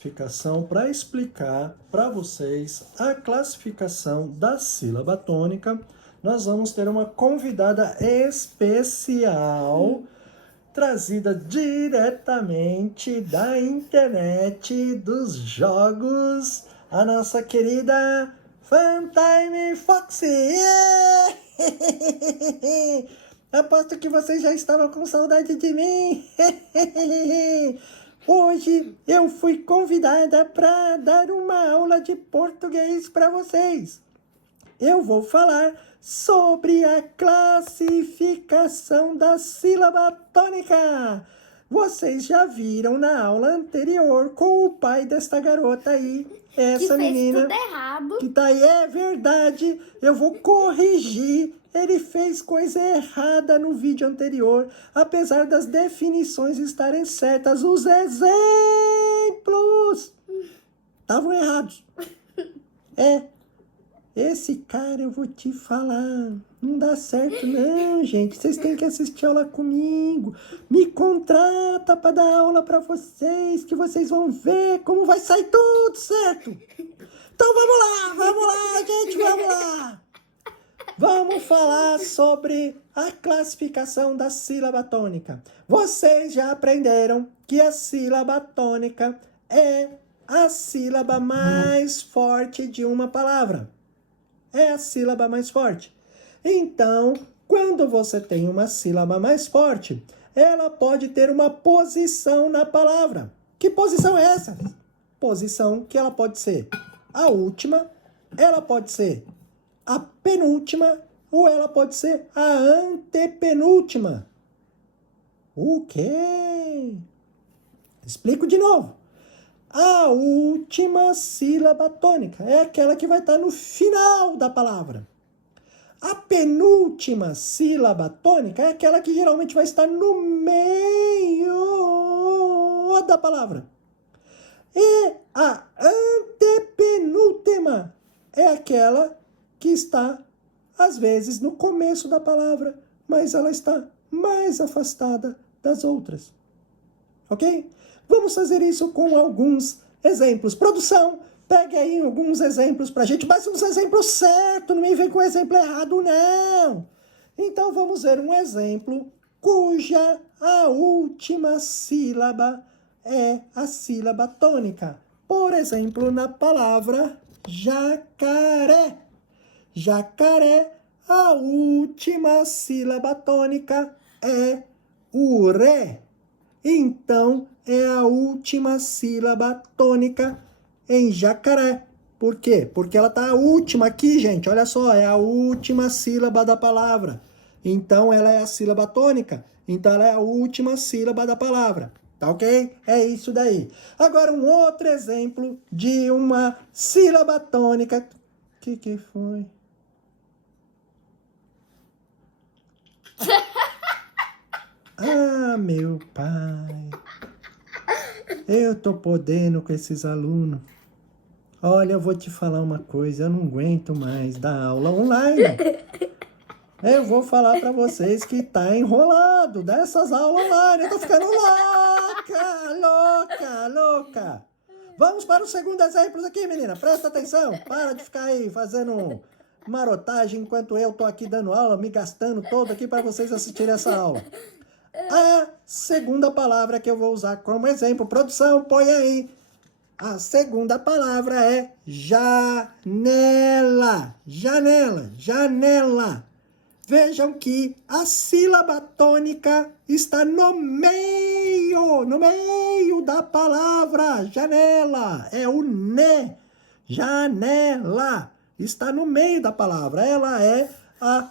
Classificação para explicar para vocês a classificação da sílaba tônica. Nós vamos ter uma convidada especial trazida diretamente da internet dos jogos, a nossa querida Funtime Foxy. Yeah! Aposto que vocês já estavam com saudade de mim. Hoje eu fui convidada para dar uma aula de português para vocês. Eu vou falar sobre a classificação da sílaba tônica. Vocês já viram na aula anterior com o pai desta garota aí, essa menina que fez tudo errado. Que tá aí, é verdade, eu vou corrigir. Ele fez coisa errada no vídeo anterior, apesar das definições estarem certas, os exemplos estavam errados. Esse cara eu vou te falar, não dá certo não, gente. Vocês têm que assistir aula comigo. Me contrata para dar aula para vocês, que vocês vão ver como vai sair tudo certo. Então vamos lá, gente, vamos lá. Vamos falar sobre a classificação da sílaba tônica. Vocês já aprenderam que a sílaba tônica é a sílaba mais forte de uma palavra. É a sílaba mais forte. Então, quando você tem uma sílaba mais forte, ela pode ter uma posição na palavra. Que posição é essa? Posição que ela pode ser a última, ela pode ser a penúltima ou ela pode ser a antepenúltima. O quê? Explico de novo. A última sílaba tônica é aquela que vai estar no final da palavra. A penúltima sílaba tônica é aquela que geralmente vai estar no meio da palavra. E a antepenúltima é aquela que está, às vezes, no começo da palavra, mas ela está mais afastada das outras. Ok? Vamos fazer isso com alguns exemplos. Produção, pegue aí alguns exemplos pra gente, mas uns exemplos certos, não me vem com exemplo errado, não. Então vamos ver um exemplo cuja a última sílaba é a sílaba tônica. Por exemplo, na palavra jacaré. Jacaré, a última sílaba tônica é o ré. Então, é a última sílaba tônica em jacaré. Por quê? Porque ela tá a última aqui, gente. Olha só, é a última sílaba da palavra. Então, ela é a sílaba tônica. Então, ela é a última sílaba da palavra. Tá ok? É isso daí. Agora, um outro exemplo de uma sílaba tônica. O que foi? Ah, meu pai. Eu tô podendo com esses alunos. Olha, eu vou te falar uma coisa. Eu não aguento mais dar aula online. Eu vou falar pra vocês que tá enrolado dessas aulas online. Eu tô ficando louca. Vamos para o segundo exemplo aqui, menina. Presta atenção. Para de ficar aí fazendo marotagem enquanto eu tô aqui dando aula, me gastando todo aqui para vocês assistirem essa aula. A segunda palavra que eu vou usar como exemplo, produção, põe aí. A segunda palavra é janela. Janela. Vejam que a sílaba tônica está no meio da palavra. Janela. É o né. Janela. Está no meio da palavra. Ela é a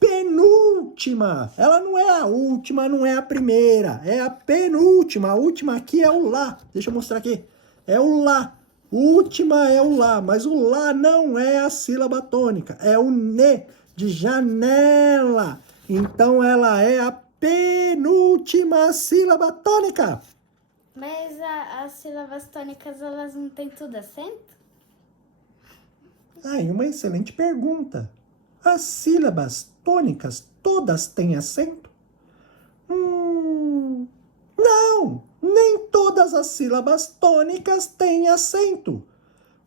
penúltima. Ela não é a última, não é a primeira. É a penúltima. A última aqui é o lá. Deixa eu mostrar aqui. É o lá. Última é o lá. Mas o lá não é a sílaba tônica. É o né de janela. Então ela é a penúltima sílaba tônica. Mas as sílabas tônicas, elas não têm tudo acento? Aí, uma excelente pergunta. As sílabas tônicas todas têm acento? Não, nem todas as sílabas tônicas têm acento.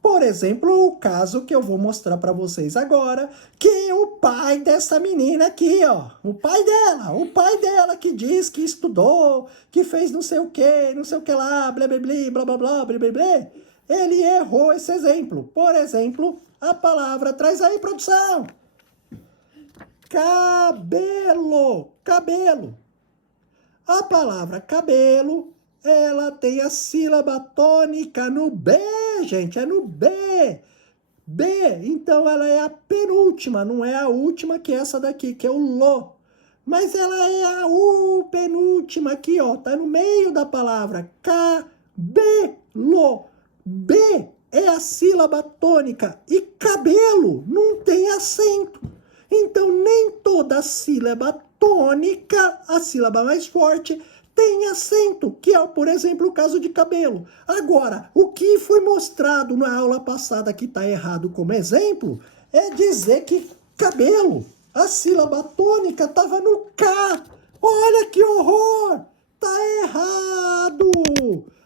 Por exemplo, o caso que eu vou mostrar para vocês agora, que o pai dessa menina aqui, ó, o pai dela que diz que estudou, que fez não sei o que lá, blá, blá, blá, blá, blá, blá, blá, blá, blá, ele errou esse exemplo. Por exemplo, a palavra, traz aí, produção. Cabelo, cabelo. A palavra cabelo, ela tem a sílaba tônica no B, gente, é no B. B, então ela é a penúltima, não é a última que é essa daqui, que é o lo. Mas ela é a penúltima aqui, ó, tá no meio da palavra. Cabelo. B é a sílaba tônica e cabelo não tem acento. Então, nem toda sílaba tônica, a sílaba mais forte, tem acento, que é, por exemplo, o caso de cabelo. Agora, o que foi mostrado na aula passada que está errado como exemplo, é dizer que cabelo, a sílaba tônica estava no K. Olha que horror! Tá errado!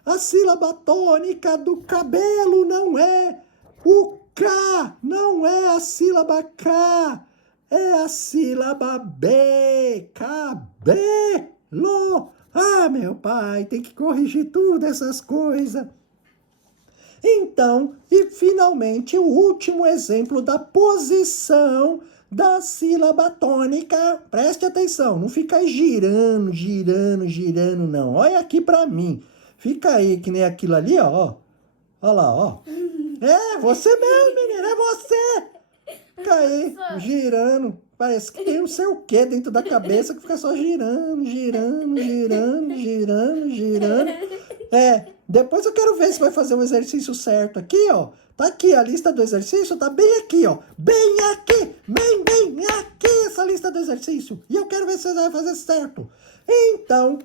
A sílaba tônica do cabelo não é o K, não é a sílaba K. É a sílaba B, cabelo. Ah, meu pai, tem que corrigir tudo essas coisas. Então, e finalmente o último exemplo da posição da sílaba tônica. Preste atenção, não fica aí girando, não. Olha aqui pra mim. Fica aí que nem aquilo ali, ó. Olha lá, ó. É, você mesmo, menina, é você. Fica aí, girando. Parece que tem não sei o que dentro da cabeça que fica só girando. É, depois eu quero ver se vai fazer um exercício certo aqui, ó. Tá aqui, a lista do exercício tá bem aqui, ó. Bem aqui, bem aqui essa lista do exercício. E eu quero ver se você vai fazer certo. Então,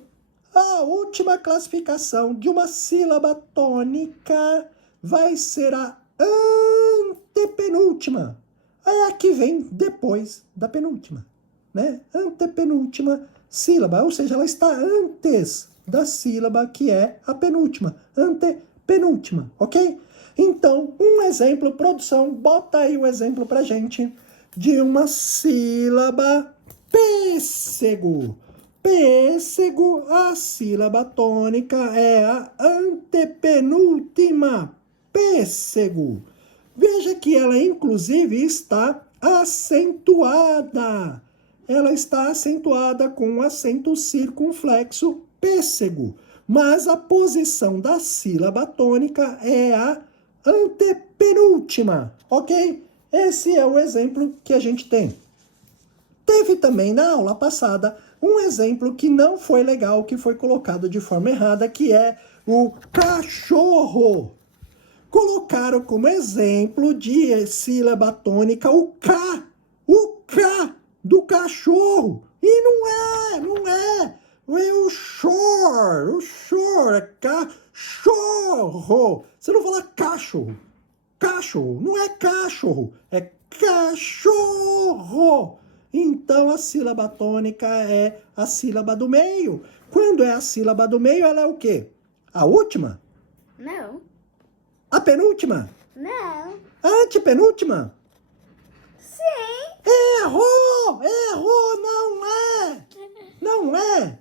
a última classificação de uma sílaba tônica vai ser a antepenúltima. É a que vem depois da penúltima, né? Antepenúltima sílaba, ou seja, ela está antes da sílaba que é a penúltima, antepenúltima, ok? Então, um exemplo, produção, bota aí o exemplo pra gente de uma sílaba pêssego. Pêssego, a sílaba tônica é a antepenúltima, pêssego. Veja que ela, inclusive, está acentuada. Ela está acentuada com um acento circunflexo, pêssego. Mas a posição da sílaba tônica é a antepenúltima, ok? Esse é o exemplo que a gente tem. Teve também na aula passada um exemplo que não foi legal, que foi colocado de forma errada, que é o cachorro. Colocaram como exemplo de sílaba tônica o K do cachorro. E não é. É o chor, é cachorro. Você não fala cachorro. Cachorro, não é cachorro, é cachorro. Então a sílaba tônica é a sílaba do meio. Quando é a sílaba do meio, ela é o quê? A última? Não. A penúltima? Não. A antepenúltima? Sim. Errou, não é.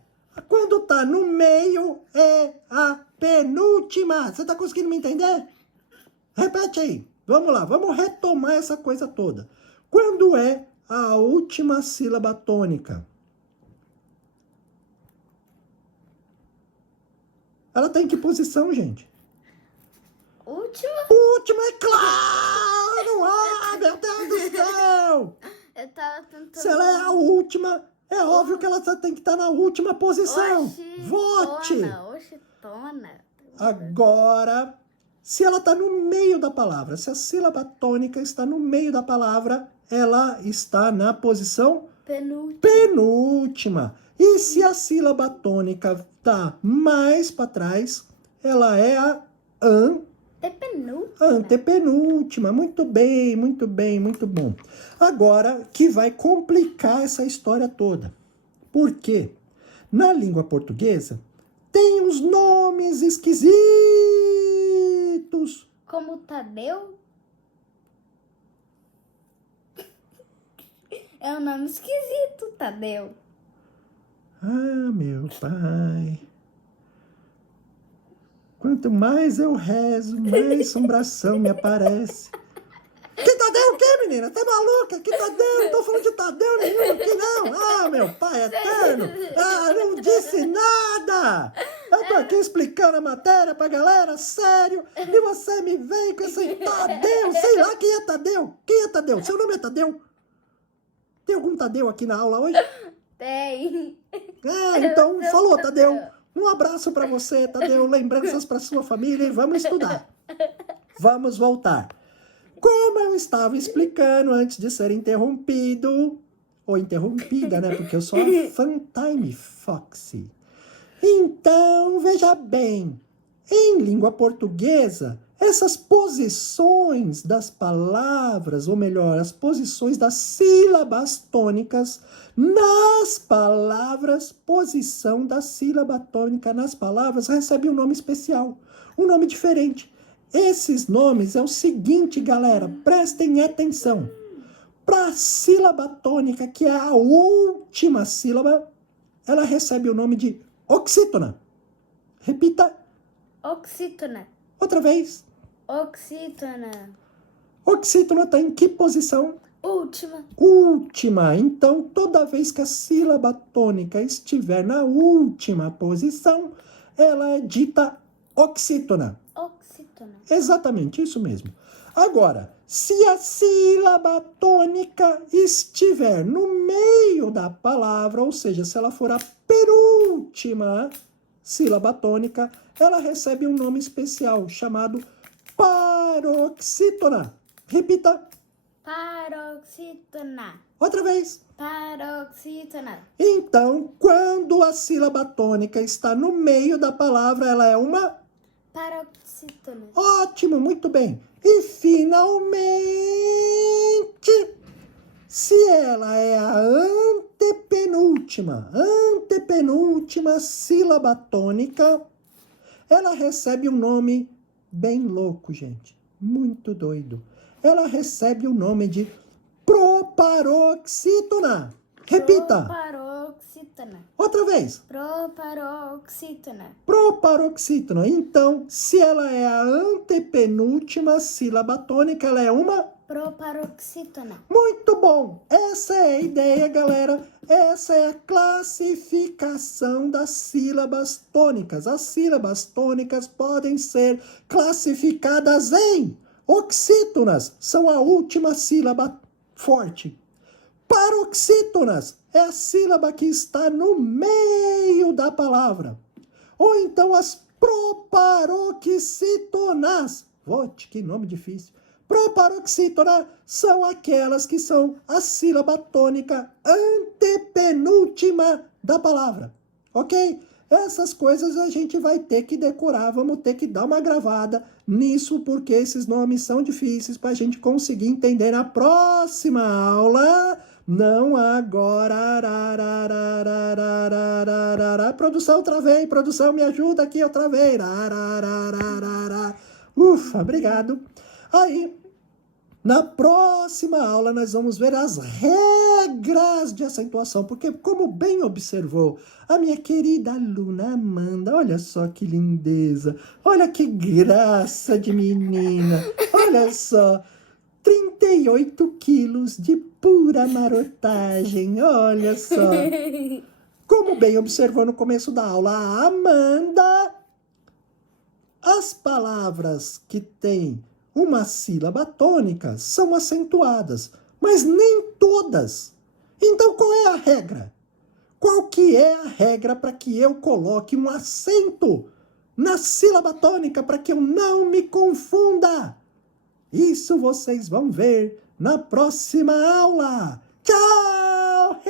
Quando tá no meio é a penúltima. Você tá conseguindo me entender? Repete aí, vamos lá, vamos retomar essa coisa toda. Quando é a última sílaba tônica? Ela tá em que posição, gente? Última? Última, é claro! Ah, meu Deus do céu! Eu tava tentando... Se ela é a última, é óbvio que ela tem que estar na última posição. Oxi, Vote! tona. Agora, se ela está no meio da palavra, se a sílaba tônica está no meio da palavra, ela está na posição penúltima. E se a sílaba tônica está mais para trás, ela é a antepenúltima. Muito bem, muito bom. Agora, que vai complicar essa história toda. Por quê? Na língua portuguesa, tem uns nomes esquisitos. Como Tadeu? É um nome esquisito, Tadeu. Ah, meu pai. Quanto mais eu rezo, mais assombração me aparece. Que Tadeu o quê, menina? Tá maluca? Que Tadeu? Não tô falando de Tadeu nenhum aqui, não. Ah, meu pai eterno. Ah, não disse nada. Eu tô aqui explicando a matéria pra galera, sério. E você me vem com esse Tadeu. Sei lá quem é Tadeu. Quem é Tadeu? Seu nome é Tadeu? Tem algum Tadeu aqui na aula hoje? Tem. Ah, então falou, Tadeu. Um abraço pra você, Tadeu. Lembranças pra sua família e vamos estudar. Vamos voltar. Como eu estava explicando antes de ser interrompido, ou interrompida, né? Porque eu sou a Funtime Foxy. Então, veja bem, em língua portuguesa, essas posições das palavras, ou melhor, as posições das sílabas tônicas nas palavras, posição da sílaba tônica nas palavras recebe um nome especial, um nome diferente. Esses nomes é o seguinte, galera, prestem atenção. Para a sílaba tônica, que é a última sílaba, ela recebe o nome de oxítona. Repita. Oxítona. Outra vez. Oxítona. Oxítona está em que posição? Última. Última. Então, toda vez que a sílaba tônica estiver na última posição, ela é dita oxítona. Oxítona. Exatamente, isso mesmo. Agora, se a sílaba tônica estiver no meio da palavra, ou seja, se ela for a penúltima sílaba tônica, ela recebe um nome especial chamado paroxítona. Repita. Paroxítona. Outra vez. Paroxítona. Então, quando a sílaba tônica está no meio da palavra, ela é uma... Paroxítona. Ótimo, muito bem. E, finalmente, se ela é a antepenúltima sílaba tônica, ela recebe um nome bem louco, gente. Muito doido. Ela recebe o nome de proparoxítona. Repita. Proparoxítona. Outra vez. Proparoxítona. Proparoxítona. Então, se ela é a antepenúltima sílaba tônica, ela é uma... Proparoxítona. Muito bom! Essa é a ideia, galera. Essa é a classificação das sílabas tônicas. As sílabas tônicas podem ser classificadas em oxítonas, são a última sílaba forte. Paroxítonas é a sílaba que está no meio da palavra. Ou então as proparoxítonas. Vote, que nome difícil. Proparoxítona são aquelas que são a sílaba tônica antepenúltima da palavra. Ok? Essas coisas a gente vai ter que decorar, vamos ter que dar uma gravada nisso, porque esses nomes são difíceis para a gente conseguir entender na próxima aula. Não agora. Produção, travei. Produção, me ajuda aqui, eu travei. Ufa, obrigado. Aí, na próxima aula, nós vamos ver as regras de acentuação, porque, como bem observou a minha querida aluna Amanda, olha só que lindeza, olha que graça de menina, olha só, 38 quilos de pura marotagem, olha só. Como bem observou no começo da aula a Amanda, as palavras que têm uma sílaba tônica são acentuadas, mas nem todas. Então, qual é a regra? Qual que é a regra para que eu coloque um acento na sílaba tônica para que eu não me confunda? Isso vocês vão ver na próxima aula. Tchau!